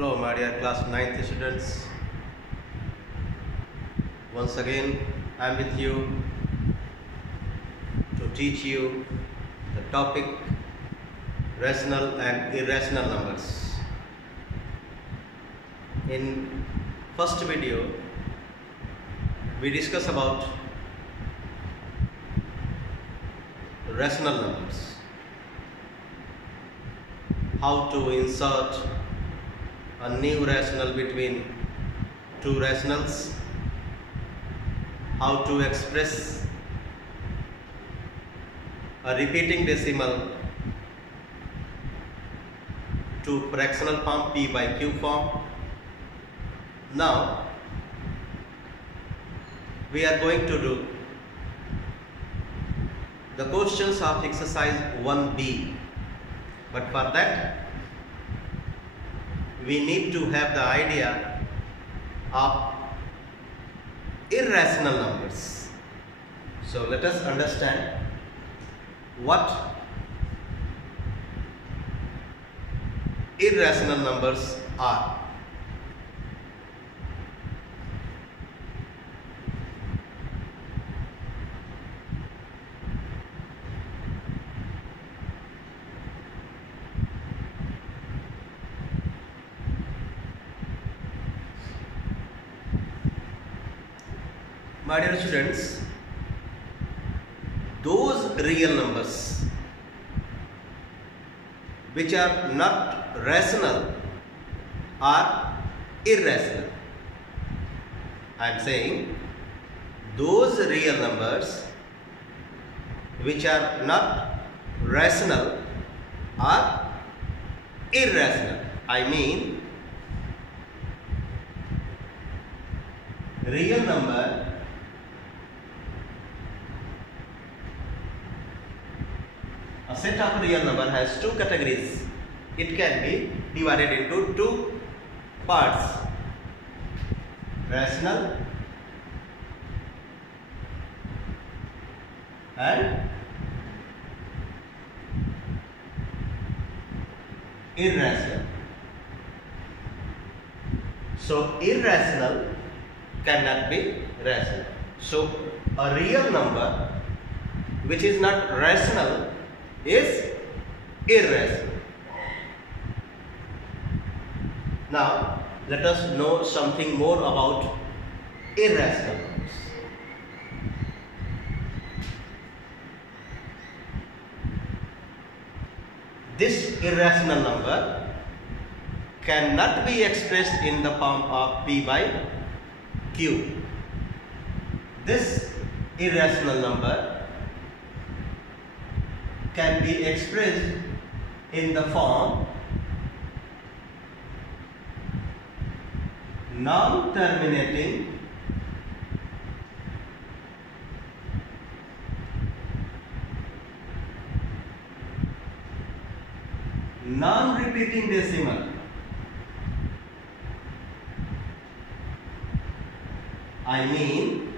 Hello my dear class 9th students. Once again I am with you to teach you the topic rational and irrational numbers. In first video we discuss about rational numbers, how to insert a new rational between two rationals, how to express a repeating decimal to fractional form p by q form. Now we are going to do the questions of exercise 1b, but for that we need to have the idea of irrational numbers. So let us understand what irrational numbers are. My dear students, those real numbers which are not rational are irrational. I am saying those real numbers which are not rational are irrational. I mean real number a set of real number has two categories. It can be divided into two parts: rational and irrational. So irrational cannot be rational. So a real number which is not rational is irrational. Now let us know something more about irrational numbers. This irrational number cannot be expressed in the form of p by q. This irrational number can be expressed in the form non-terminating non-repeating decimal. I mean,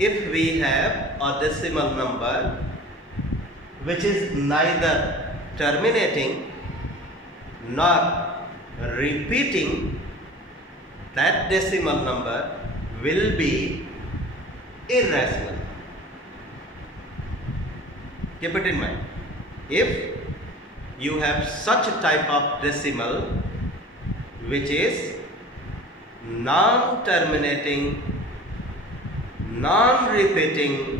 if we have a decimal number which is neither terminating nor repeating, that decimal number will be irrational. Keep it in mind. If you have such a type of decimal which is non-terminating, non-repeating,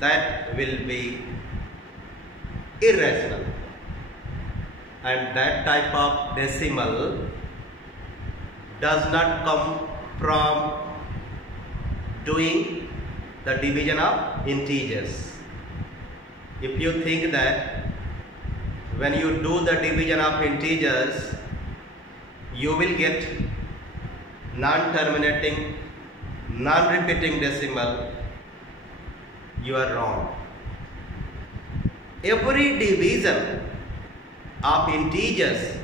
that will be irrational, and that type of decimal does not come from doing the division of integers. If you think that when you do the division of integers you will get non-terminating, non-repeating decimal, you are wrong. Every division of integers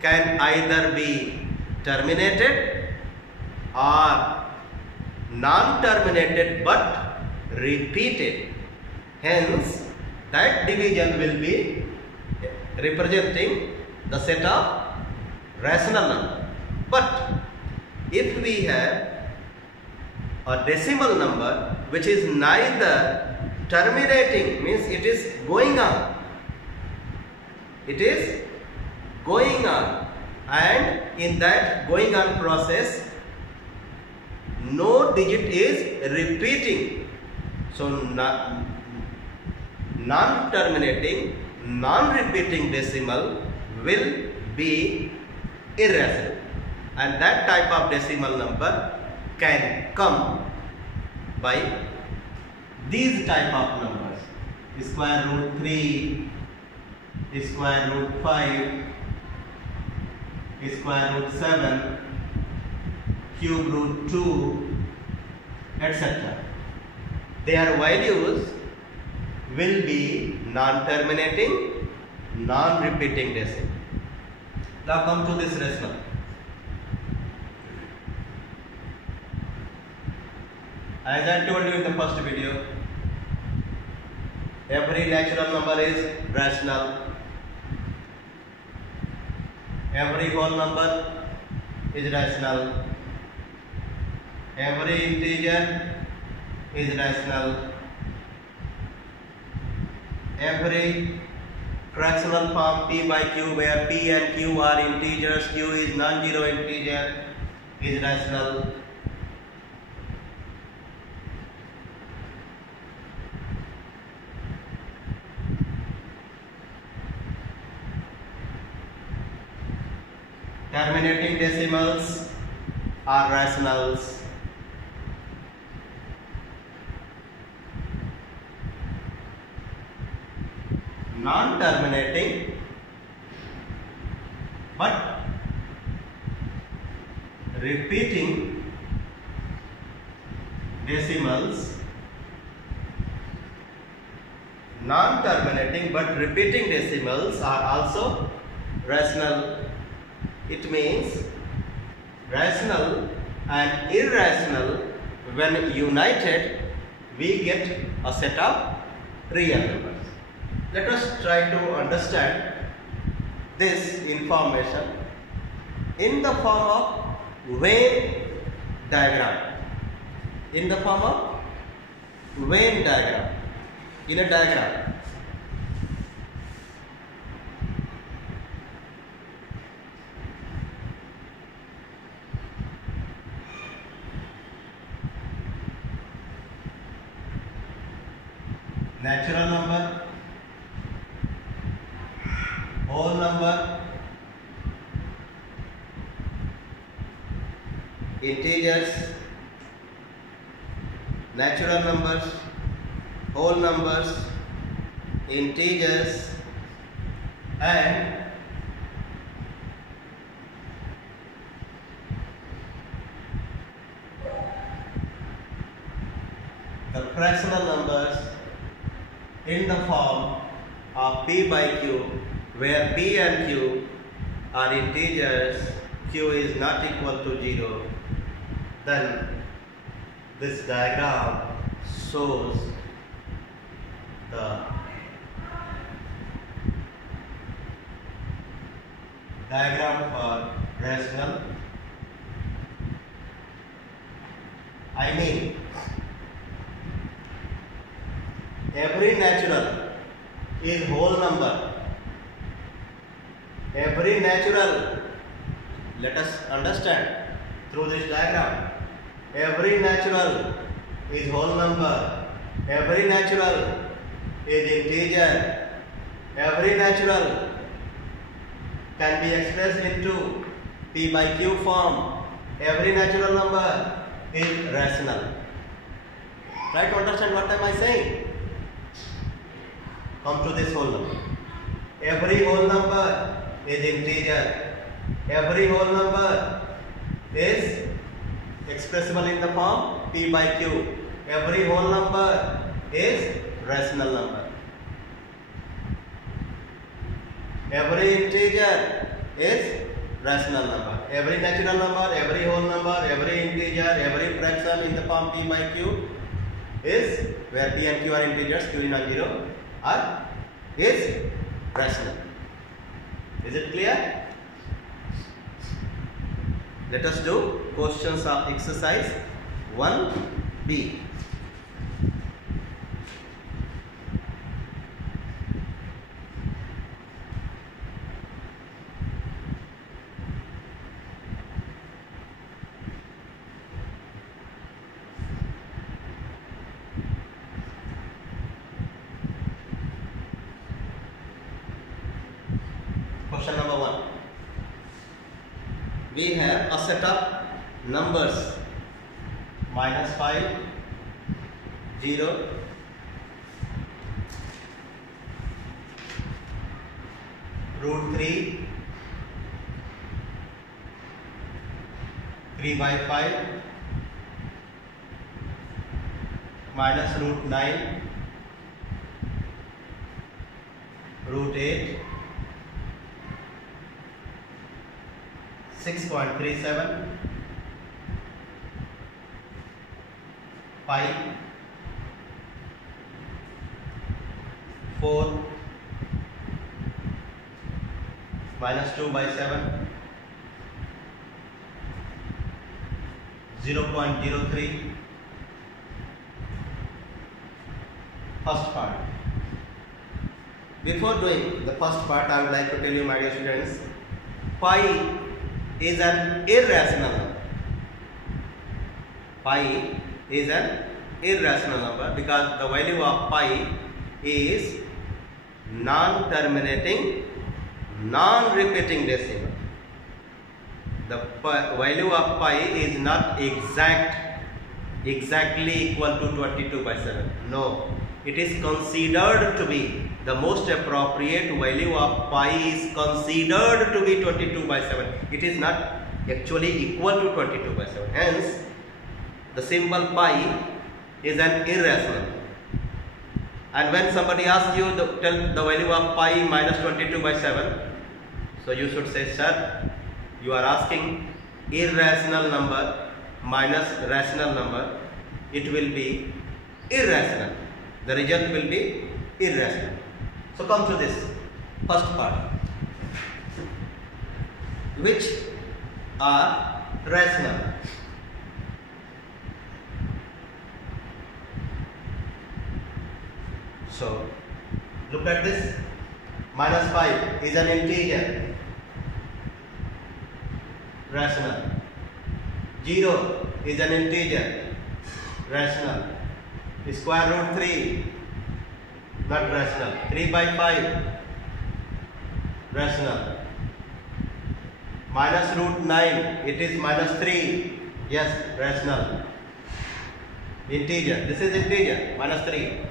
can either be terminated or non-terminated but repeated. Hence, that division will be representing the set of rational number. But if we have a decimal number which is neither terminating, means it is going on, and in that going on process no digit is repeating, so non-terminating, non-repeating decimal will be irrational, and that type of decimal number can come by these type of numbers: square root 3, square root 5, square root 7, cube root 2, etc. Their values will be non-terminating, non-repeating decimal. Now come to this rational. As I told you in the first video, every natural number is rational. Every whole number is rational. Every integer is rational. Every fractional form p by q, where p and q are integers, q is non-zero integer, is rational. Terminating decimals are rationals. Non-terminating but repeating decimals, non-terminating but repeating decimals are also rational. It means rational and irrational, when united, we get a set of real numbers. Let us try to understand this information in the form of Venn diagram. In the form of Venn diagram. In a diagram. Natural number, whole number, integers, natural numbers, whole numbers, integers, and the fractional numbers in the form of p by q, where p and q are integers, q is not equal to 0, then this diagram shows the diagram for rational. I mean, every natural is whole number. Every natural, let us understand through this diagram. Every natural is whole number. Every natural is integer. Every natural can be expressed into p by q form. Every natural number is rational. Try to understand what am I saying. Come to this whole number. Every whole number is integer. Every whole number is expressible in the form p by q. Every whole number is rational number. Every integer is rational number. Every natural number, every whole number, every integer, every fraction in the form p by q is, where p and q are integers, q is not 0, is rational. Is it clear? Let us do questions of exercise 1B. Question number 1. We have a set of numbers -5, 0, √3, 3/5, -√9, √8, 6.37, pi, 4, -2/7, 0.03. First part. Before doing the first part, I would like to tell you, my dear students, pi is an irrational number. Pi is an irrational number because the value of pi is non-terminating, non-repeating decimal. The value of pi is not exactly equal to 22/7. No, it is considered to be the most appropriate value of pi is considered to be 22/7. It is not actually equal to 22/7. Hence, the symbol pi is an irrational. And when somebody asks you tell the value of pi -22/7, so you should say, sir, you are asking irrational number minus rational number. It will be irrational. The result will be irrational. So come to this first part. Which are rational? So look at this. -5 is an integer. Rational. 0 is an integer. Rational. Square root 3, not rational. 3/5, rational. -√9, it is -3, yes, rational. Integer, this is integer, -3,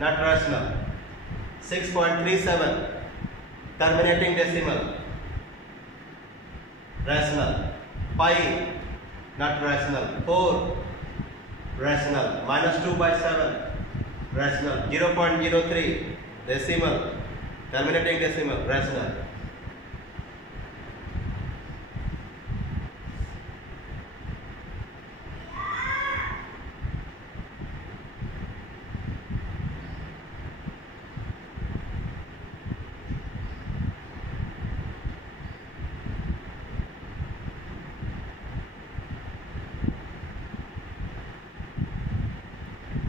not rational. 6.37, terminating decimal, rational. Pi, not rational. 4, rational. -2/7, rational. 0.03, decimal, terminating decimal, rational.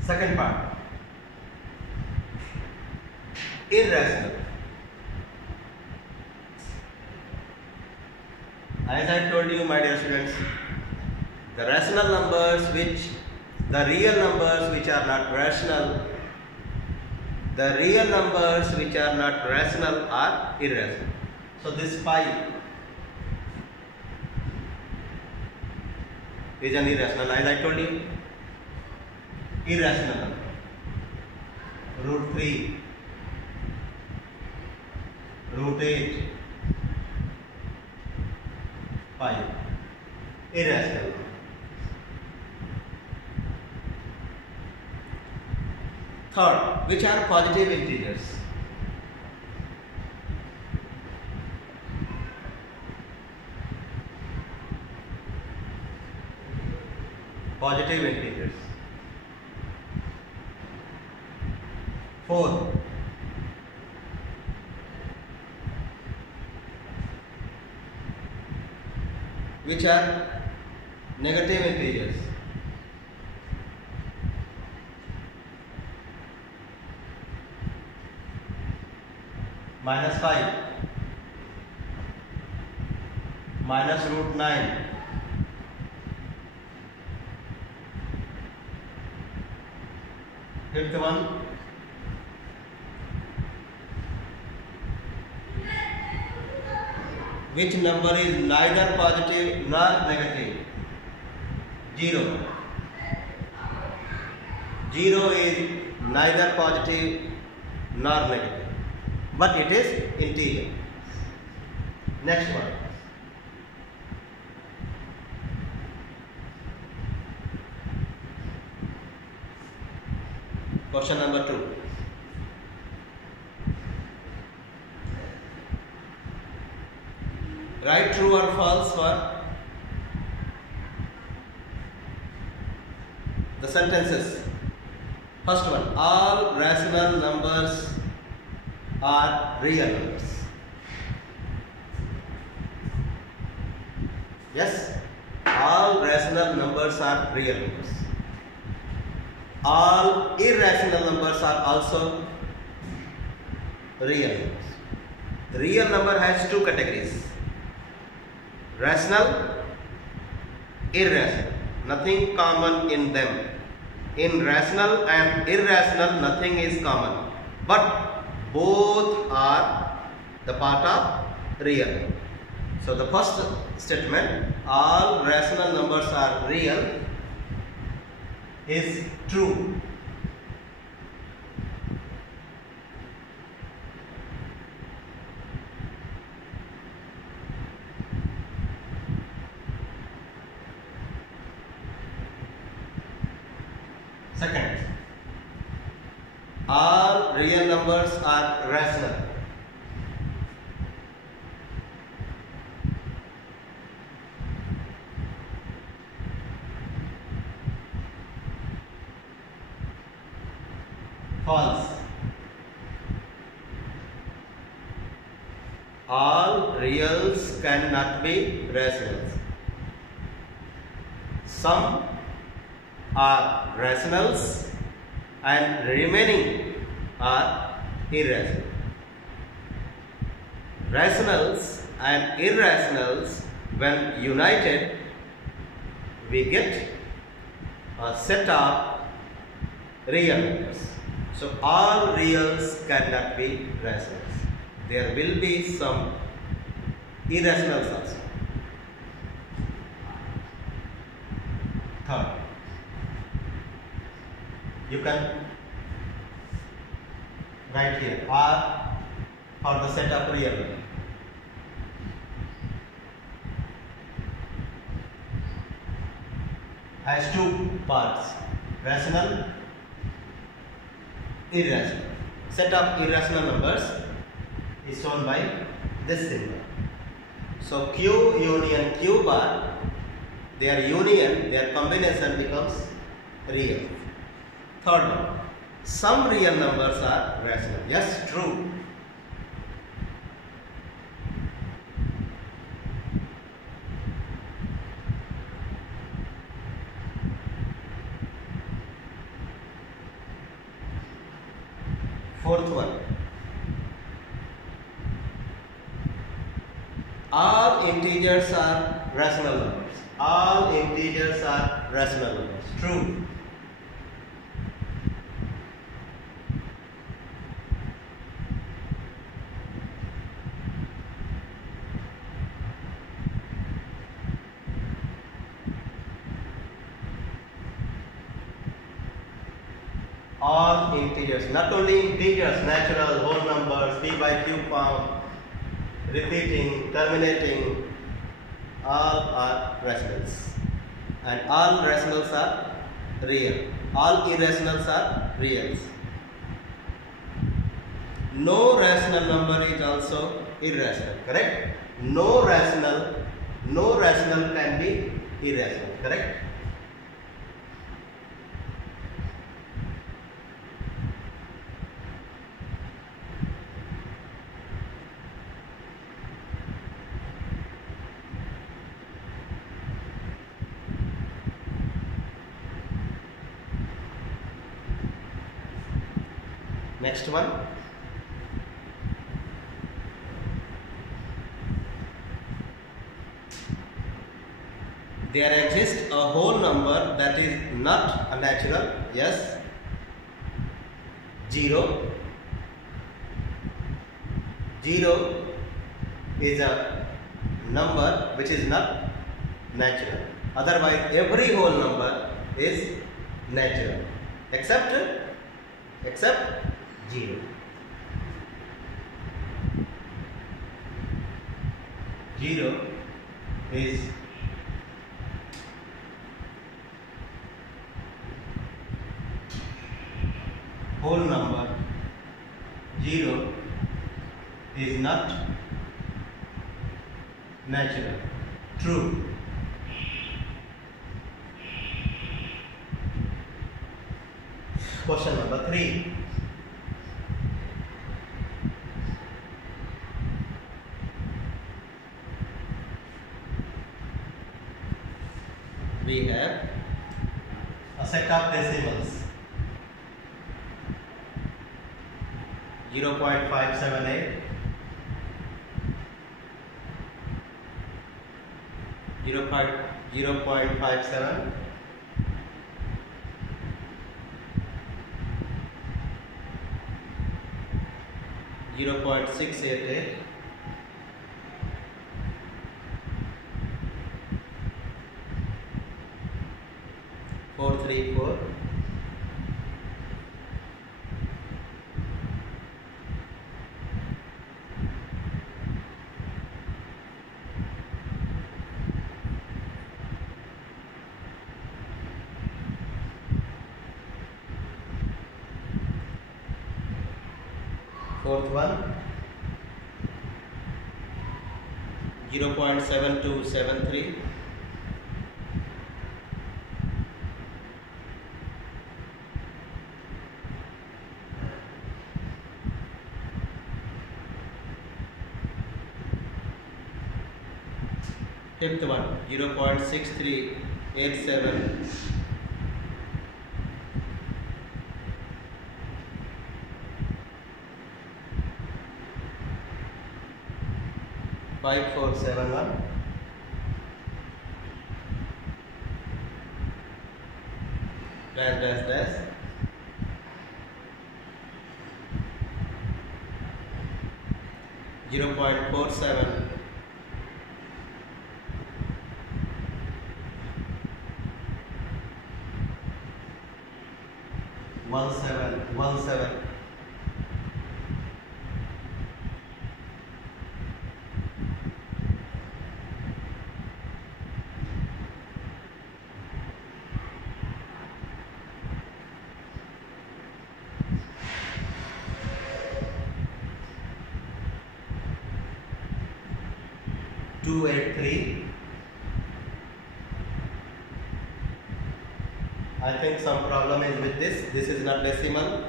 Second part, irrational. As I told you, my dear students, the rational numbers the real numbers which are not rational, the real numbers which are not rational are irrational. So this pi is an irrational, as I told you. Irrational number. √3, √8, pi. Irrational. Third, which are positive integers? Positive integers. 4, which are negative integers. -5, -√9, fifth one, which number is neither positive nor negative? 0. 0 is neither positive nor negative, but it is integer. Next one. Question number 2. Write true or false for the sentences. First one, all rational numbers are real numbers. Yes, all rational numbers are real numbers. All irrational numbers are also real numbers. The real number has two categories: rational, irrational. Nothing common in them. In rational and irrational, nothing is common, but both are the part of real. So the first statement, all rational numbers are real, is true. Second, all real numbers are rational. False. All reals cannot be rationals. Some are rationals and remaining are irrational. Rationals and irrationals, when united, we get a set of real numbers. So all reals cannot be rationals. There will be some irrationals also. Third, you can write here R for the set of real numbers. Has two parts: rational, irrational. Set of irrational numbers is shown by this symbol. So Q union Q bar, their union, their combination becomes real. Third one, some real numbers are rational. Yes, true. Fourth one, all integers are rational numbers. All integers are rational numbers. True. All integers, not only integers, natural, whole numbers, p by q form, repeating, terminating, all are rationals. And all rationals are real. All irrationals are reals. No rational number is also irrational, correct? No rational can be irrational, correct? Next one. There exists a whole number that is not a natural. Yes. 0. 0 is a number which is not natural. Otherwise, every whole number is natural, except 0. 0 is whole number. 0 is not natural. True. Question number 3. We have a set of decimals. 0.578, 0.57, 0.688, 434, 4th one, 0.7273, 5th one, 0.6387, 5471, dash dash dash, 0.47, 1717, 283. I think some problem is with this. This is not decimal.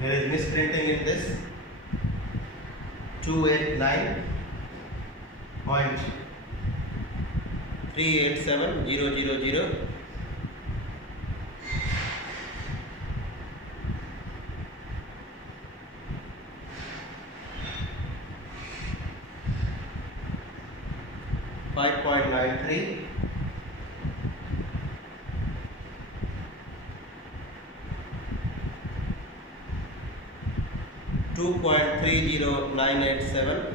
There is misprinting in this. 289.387000. 5.93, 2.30987,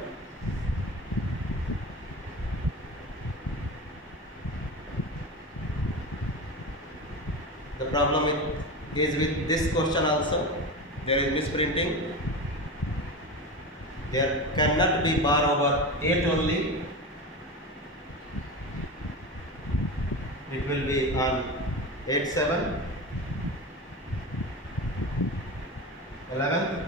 'The problem is with this question also. There is misprinting. There cannot be bar over 8 only. It will be on 87, 11,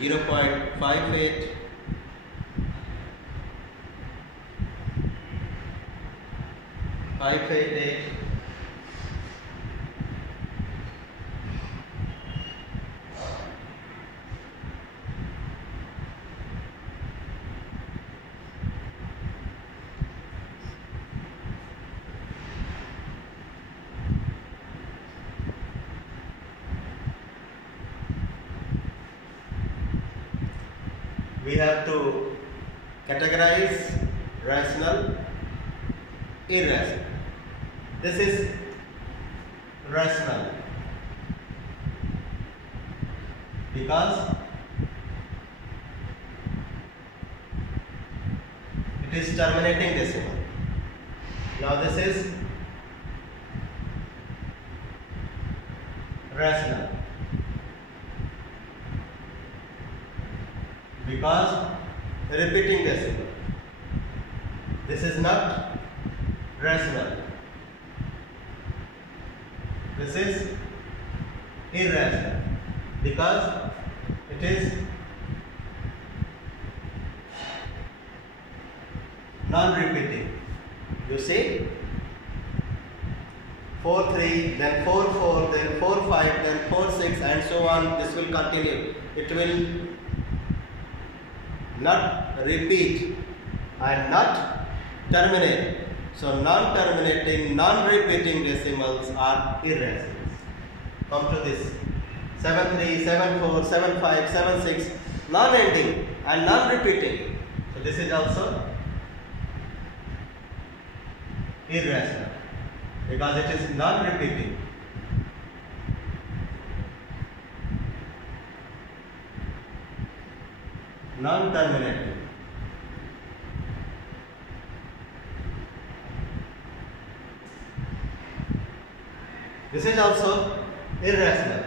0.58, 588, 0.588, we have to categorize rational, irrational. This is rational because it is terminating decimal. Now this is rational because repeating decimal. This is not rational. This is irrational because it is non-repeating. You see, 4 3, then 4 4, then 4 5, then 4 6, and so on. This will continue. It will not repeat and not terminate. So non-terminating, non-repeating decimals are irrationals. Come to this. 7 3, 7 4, 7 5, 7 6, non-ending and non-repeating. So this is also irrational because it is non-repeating. Non-terminating. This is also irrational.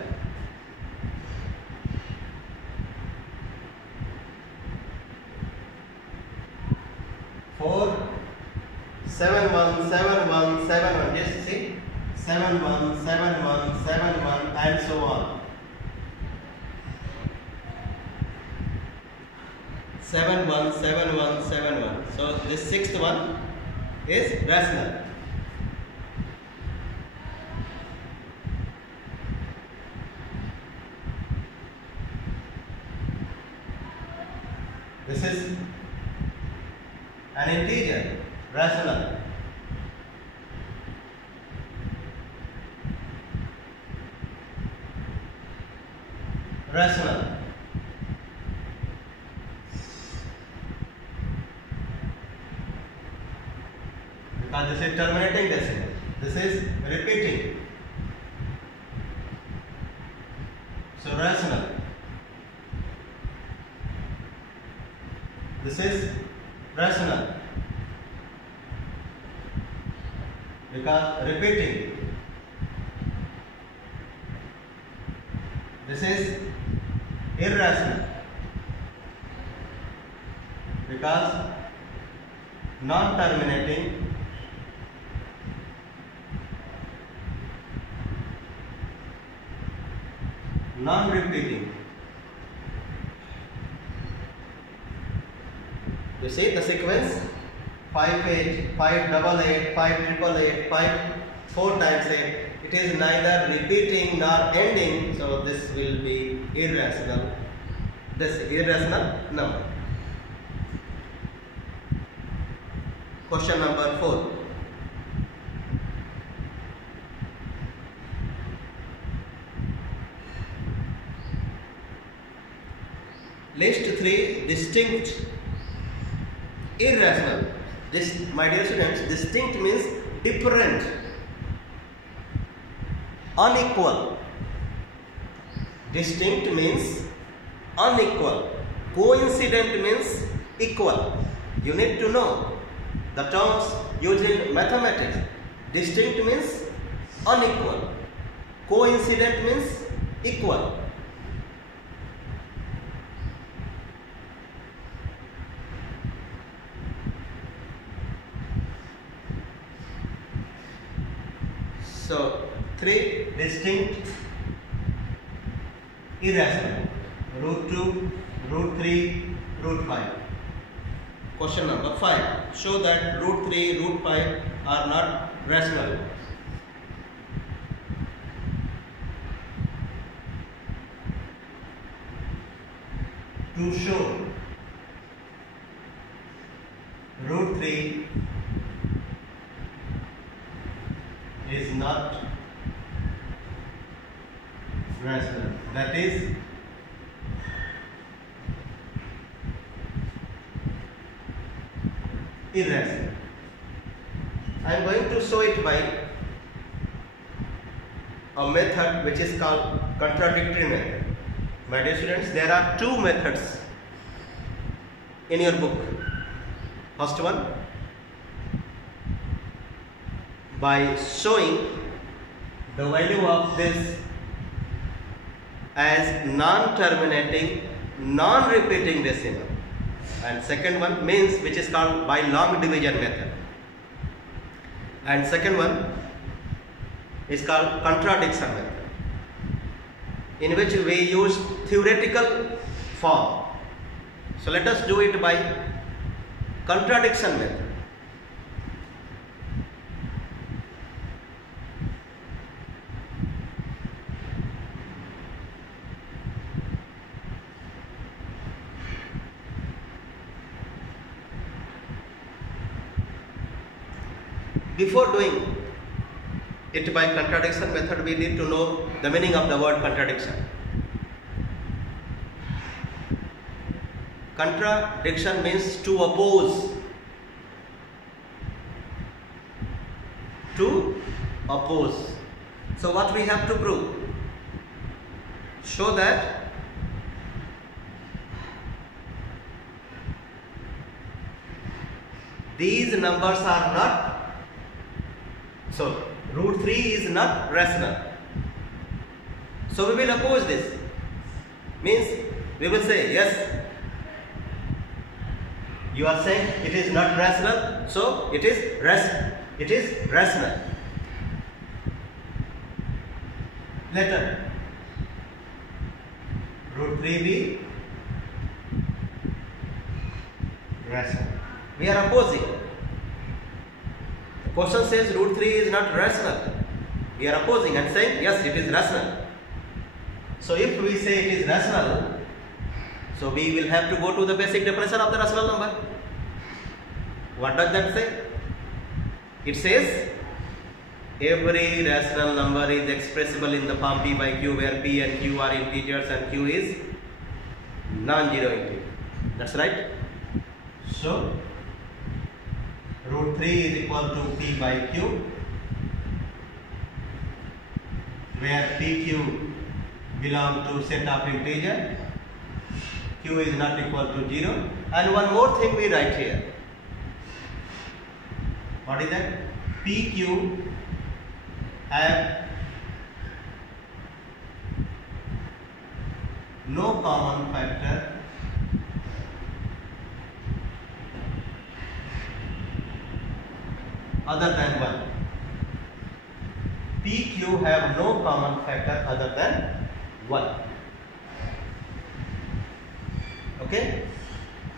Four, 7 1, 7 1, 7 1. Just see, 7 1, 7 1, 7 1, and so on. 7 1, 7 1, 7 1. So this sixth one is rational. This is an integer, rational. Rational. Because this is terminating decimal. This is repeating. So rational. This is rational because repeating. This is irrational because non-terminating, non-repeating. You see the sequence 5 8, 5 8 8, 5 8 8, 5 4 times 8. It is neither repeating nor ending, so this will be irrational. This irrational number. Question number 4. List 3 distinct irrational. This, my dear students, distinct means different, unequal. Distinct means unequal. Coincident means equal. You need to know the terms used in mathematics. Distinct means unequal. Coincident means equal. So, 3 distinct irrational. Root 2, root 3, root 5. Question number 5. Show that root 3, root 5 are not rational. To show root 3 is not rational. That is, irrational. I am going to show it by a method which is called contradictory method. My dear students, there are two methods in your book. First one, by showing the value of this as non-terminating, non-repeating decimal, and second one means which is called by long division method, and second one is called contradiction method, in which we use theoretical form. So let us do it by contradiction method. Before doing it by contradiction method, we need to know the meaning of the word contradiction. Contradiction means to oppose. To oppose. So what we have to prove? Show that these numbers are not, so root 3 is not rational. So we will oppose this. Means we will say, yes, you are saying it is not rational, so it is rational. It is rational. Let root 3 be rational. We are opposing. The question says root 3 is not rational. We are opposing and saying yes, it is rational. So if we say it is rational, so we will have to go to the basic definition of the rational number. What does that say? It says every rational number is expressible in the form p by q, where p and q are integers and q is non-zero integer. That's right. So root 3 is equal to p by q, where pq belong to set of integer, q is not equal to 0. And one more thing we write here. What is that? PQ have no common factor other than 1. PQ have no common factor other than 1. Okay?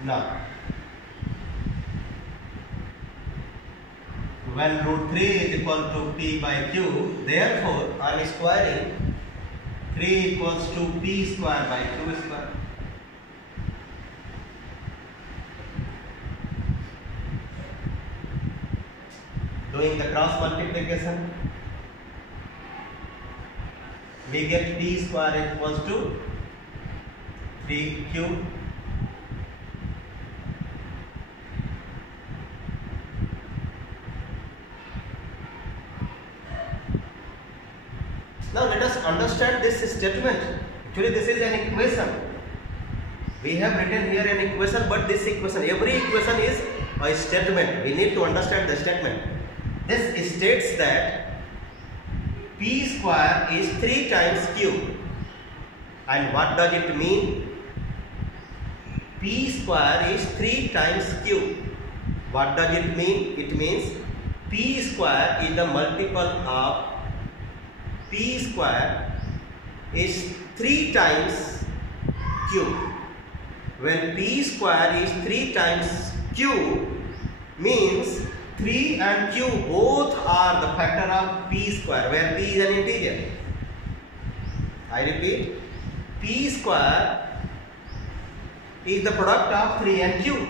Now, when root 3 is equal to p by q, therefore I am squaring 3 equals to p square by q square. Doing the cross multiplication, we get p square equals to 3q Now let us understand this statement. Actually this is an equation. We have written here an equation, but this equation, every equation is a statement. We need to understand the statement. This states that p square is 3 times q. And what does it mean? P square is 3 times q. What does it mean? It means p square is the multiple of p square is 3 times q. When p square is 3 times q, means 3 and q both are the factor of p square, where p is an integer. I repeat, p square is the product of 3 and q.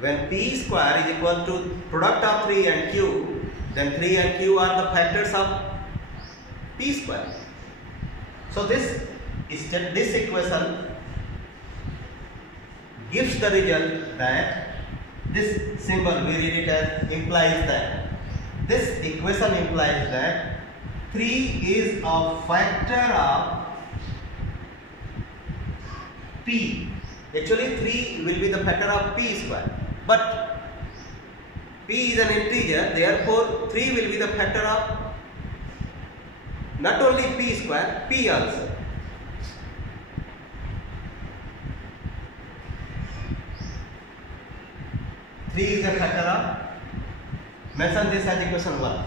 When p square is equal to product of 3 and q, then 3 and q are the factors of p square. So this equation gives the result that this symbol we read it as implies that this equation implies that 3 is a factor of p. Actually 3 will be the factor of p square, but p is an integer, therefore 3 will be the factor of not only p square, p also. Three is a factor of, mention this as equation 1.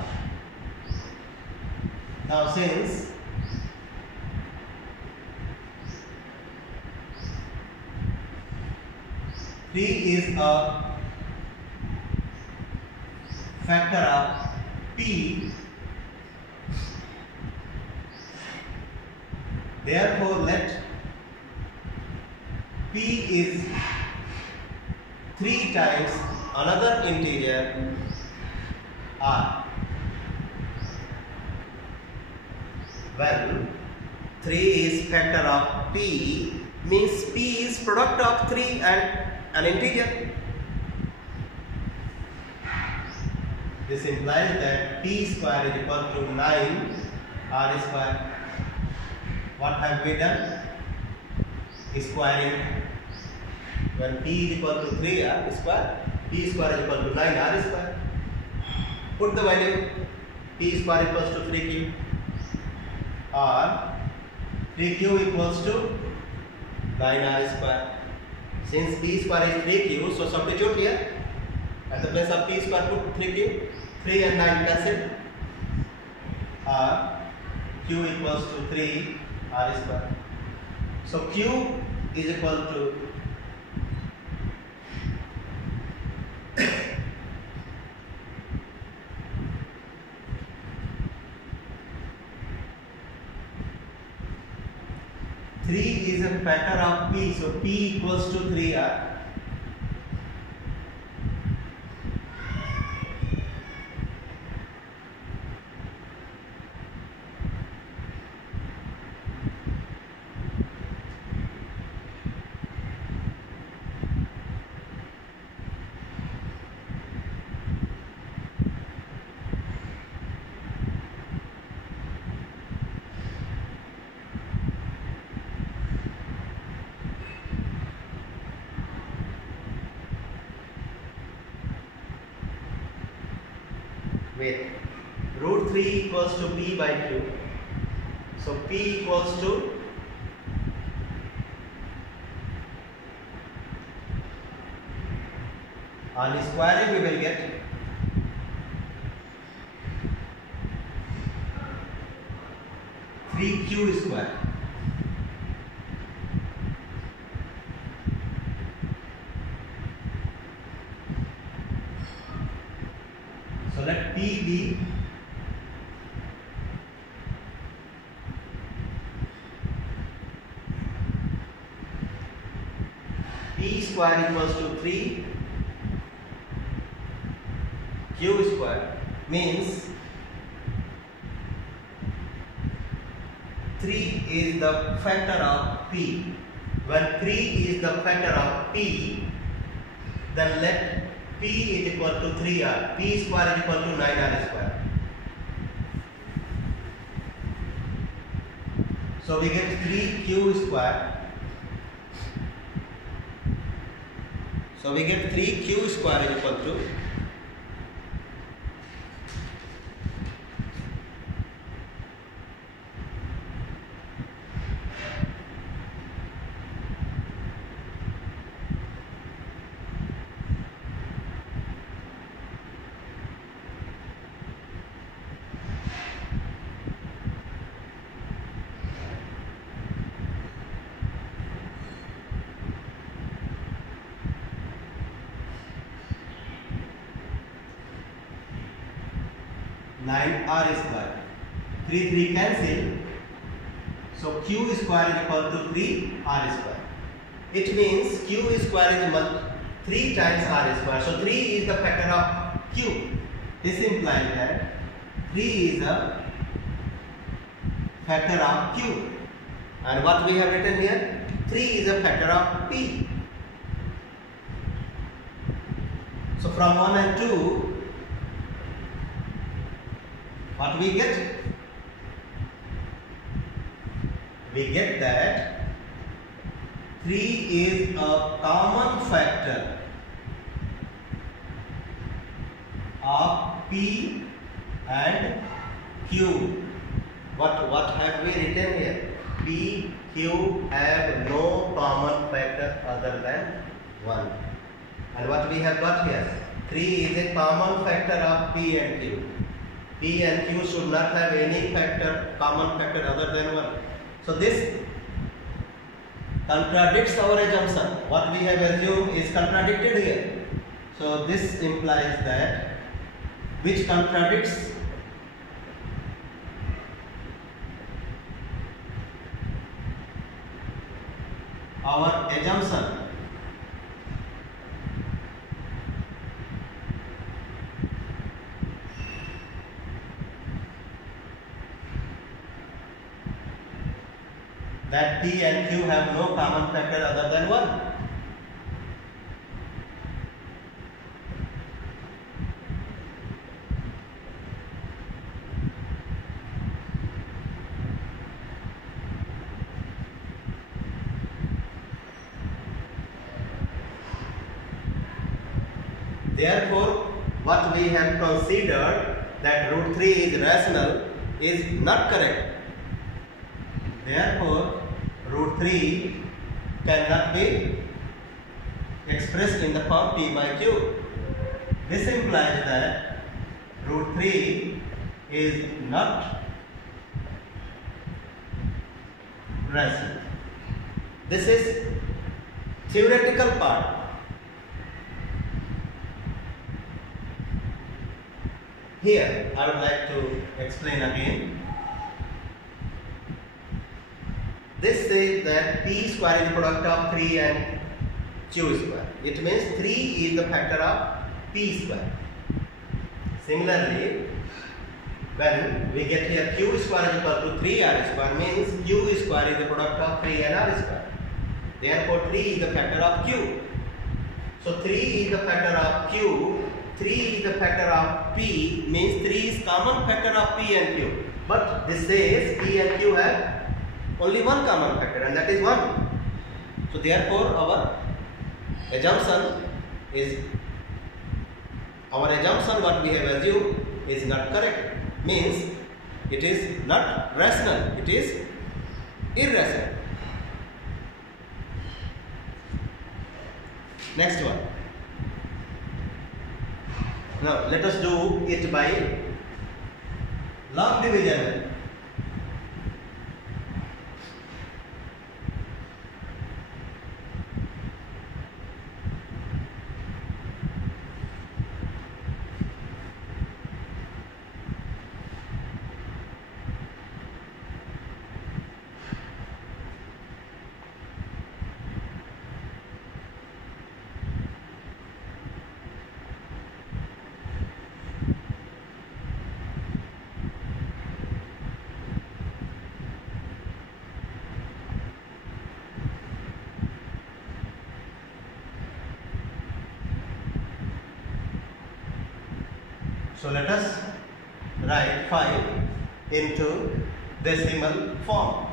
Now since three is a factor of p, therefore let p is 3 times another integer r. When 3 is factor of p, means p is product of 3 and an integer. This implies that p square is equal to 9 r square. What have we done? Squaring. When p is equal to 3r square, p square is equal to 9r square. Put the value. P square equals to 3q, or 3q equals to 9r square. Since p square is 3q, so substitute here. At the place of p square put 3q. 3 and 9 cancel. Or q equals to 3r square. So q is equal to 3 is a factor of p, so p equals to 3r. Wait, root 3 equals to p by q. So p equals to on squaring we will get 3q square. So let p be p square equals to 3 q square, means 3 is the factor of p. When 3 is the factor of p, then let p is equal to 3r. P square is equal to 9r square. So we get 3q square. So we get 3q square is equal to 9r square. 3 cancel. So q square is equal to 3r square. It means q square is 3 times r square. So 3 is the factor of q. This implies that 3 is a factor of q. And what we have written here? 3 is a factor of p. So from 1 and 2, what we get? We get that 3 is a common factor of P and Q. What have we written here? P, Q have no common factor other than 1. And what we have got here? 3 is a common factor of P and Q. P and Q should not have any common factor other than 1. So this contradicts our assumption. What we have assumed is contradicted here. So this implies that, which contradicts our assumption that P and Q have no common factor other than 1. Therefore, what we have considered that root 3 is rational is not correct. Therefore, root 3 cannot be expressed in the form P by Q. This implies that root 3 is not rational. This is theoretical part. Here, I would like to explain again. This says that P square is the product of 3 and Q square. It means 3 is the factor of P square. Similarly, when we get here Q square is equal to 3R square, means Q square is the product of 3 and R square. Therefore, 3 is the factor of Q. So 3 is the factor of Q. 3 is the factor of P, means 3 is common factor of P and Q. But this says P and Q have only one common factor, and that is 1. So therefore our assumption what we have assumed is not correct. Means it is not rational, it is irrational. Next one. Now let us do it by log division. So let us write 5 into decimal form.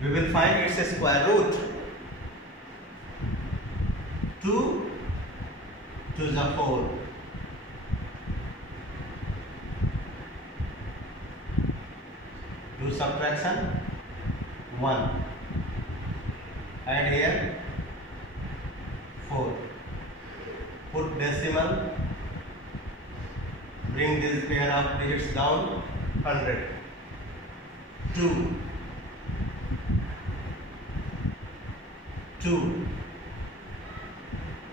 We will find its square root. 2 to the 4. Do subtraction 1. Add here 4. Put decimal. Bring this pair of digits down. 100. 2. 2.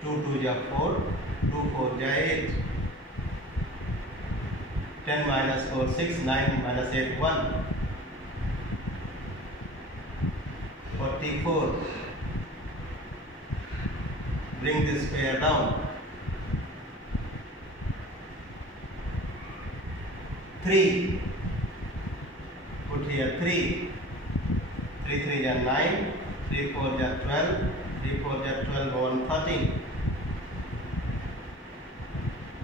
2 2 is 4, 2 4 is 8, 10 minus 4 6, 9 minus 8 1, 44, bring this pair down. 3, put here 3, 3 3 is 9, 3 4 is 12, 3 4 is 12, 1 13.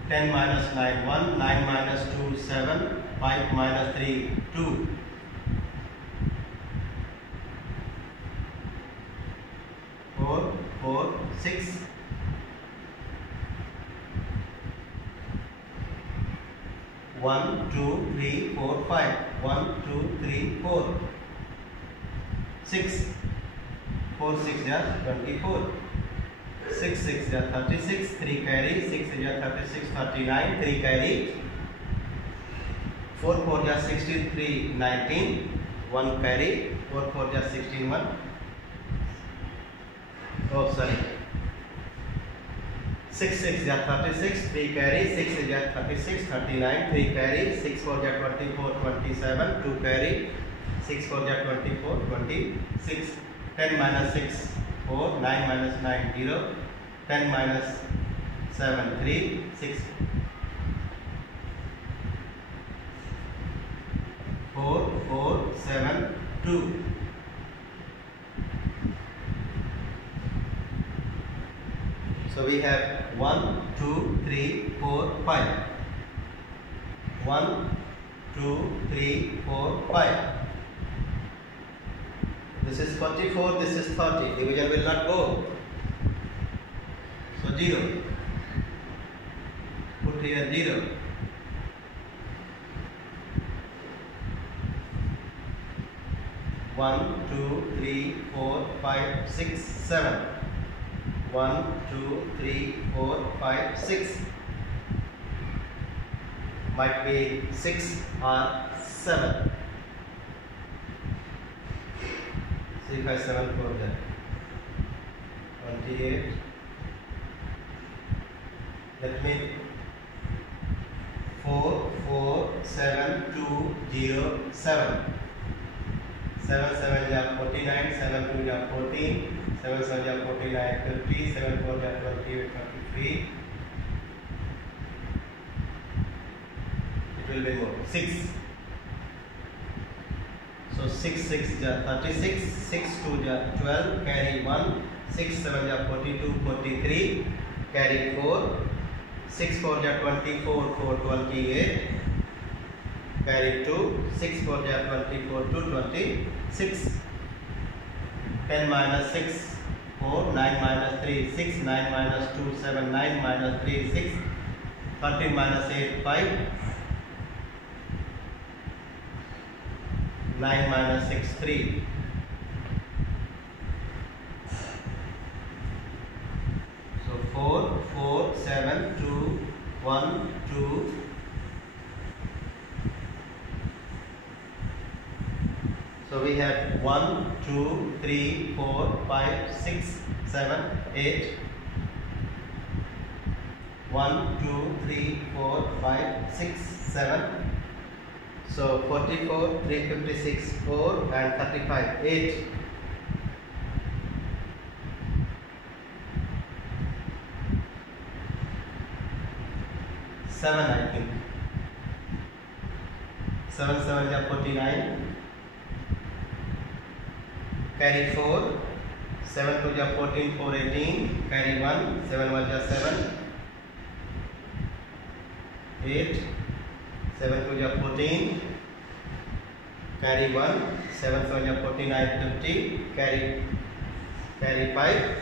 10 minus 9 1, 9 minus 2 7, 5 minus 3 2. 4 4 6. 1 2 3 4 5. 1 2 3 4. 6 4 6 is 24. 6 6 is 36. 3 carry. 6 is 36 39. 3 carry. 4 4 is 16. 3 19. 1 carry. 4 4 is 16 1. Oh sorry. 6 6 is 36. 3 carry. 6 is 36 39. 3 carry. 6 4 is 24 27. 2 carry. 6 4 is 24 26. 10 minus 6 4. 9 minus 9 0. 10 minus 7 3 6. 4 4 7 2. So we have 1 2 3 4 5. 1 2 3 4 5. This is 44, this is 30. Division will not go. So 0. Put here 0. 1 2 3 4 5 6 7. 1 2 3 4 5 6. Might be 6 or 7. 3 5 7 4 then 28. That means 4 4 7 2 0 7. 7 7 is 49. 7 2 is 14. 7 7 is 49 50. 7 4 is 28 53. It will be more 6. So 6 6 is 36, 6 2 is 12, carry 1, 6 7 is 42 43, carry 4, 6 4 is 24 4 28, carry 2, 6 4 is 24 2 26. 10 minus 6 4, 9 minus 3 6, 9 minus 2 7, 9 minus 3 6, 13 minus 8 5. 9 minus 6 3. So 4 4 7 2 1 2. So we have 1 2 3 4 5 6 7 8. 1 2 3 4 5 6 7. So 44, 356, 4 and 35, 8. 7 I think. 7 7 is 49. Carry 4. 7 2 is 14, 4 18. Carry 1. 7 1 is 7. 8. 7 2 is 14. Carry 1. 7 7 is 49 50. Carry 5.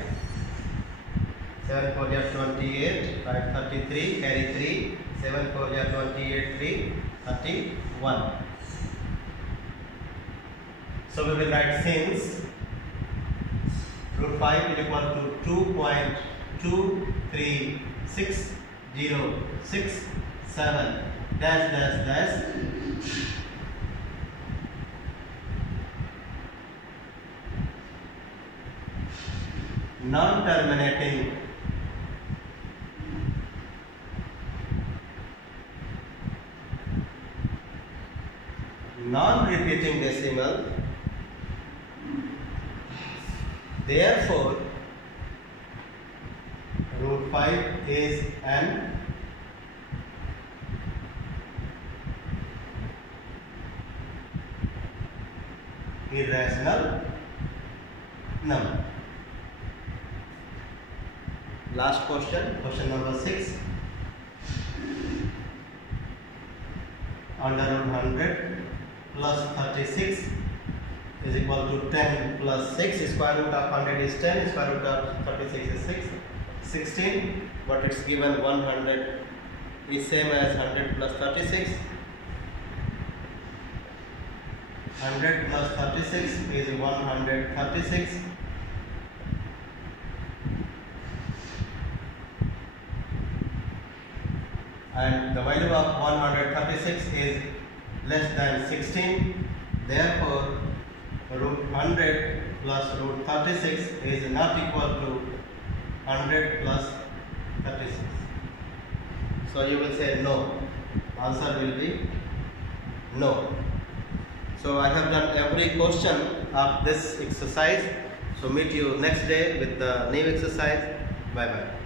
7 4 is 28. 5 33. Carry 3. 7 4 is 28 3 31. So we will write since root 5 is equal to 2.23606 dash dash dash non-terminating non-repeating decimal, therefore root 5 is an irrational number. Last question, question number 6. Under root 100 plus 36 is equal to 10 plus 6. Square root of 100 is 10, square root of 36 is 6. 16, but it's given 100 is same as 100 plus 36. 100 plus 36 is 136. And the value of 136 is less than 16. Therefore, root 100 plus root 36 is not equal to 100 plus 36. So you will say no. Answer will be no. So I have done every question of this exercise. So meet you next day with the new exercise. Bye bye.